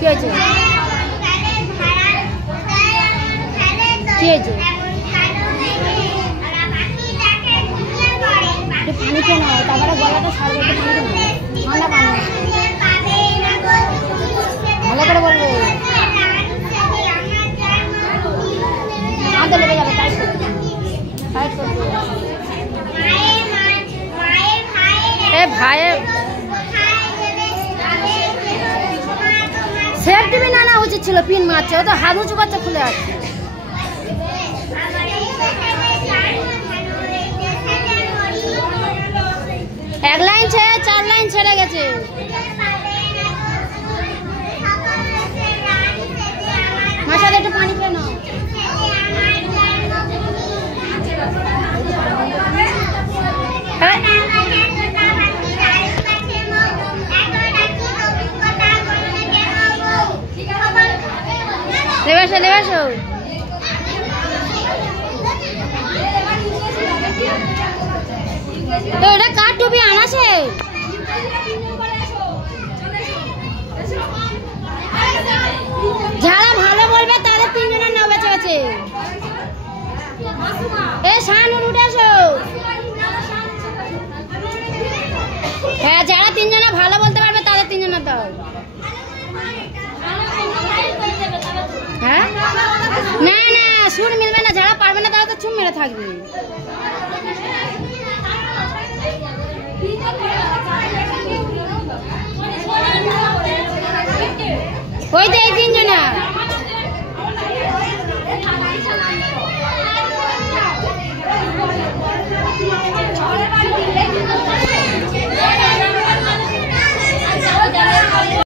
কি হয়েছে? কি হয়েছে? পানি খেয়ে নাও, তারপরে গলাটা সারবে। ঠান্ডা পানি ভালো করে বলবে, হাতে লেগে যাবে। টাইট করবে, টাইট করবে। ভাইয়ের সেফটি পিন আনা উচিত ছিল। পিন মারছে, ও তো হাত উঁচু করছে, খুলে আসছে। এক লাইন ছেড়ে 4 লাইন ছেড়ে গেছে। মাসাদ একটু পানি খেয়ে নাও। লেবাসো লেবাসো। তো এটা কার টুপি আনাছে? যারা ভালো বলবে তাদের 3 জনের নাম বেঁচে গেছে। এ শানুর উঠে আসো। হ্যাঁ, যারা 3 জনে ভালো বলতে পারবে তাদের 3 জনের দাও। হ্যাঁ, না না, সুর মিলবে না। যারা পারবে না তারা তো চুপ মেরে থাকবে। ওই তো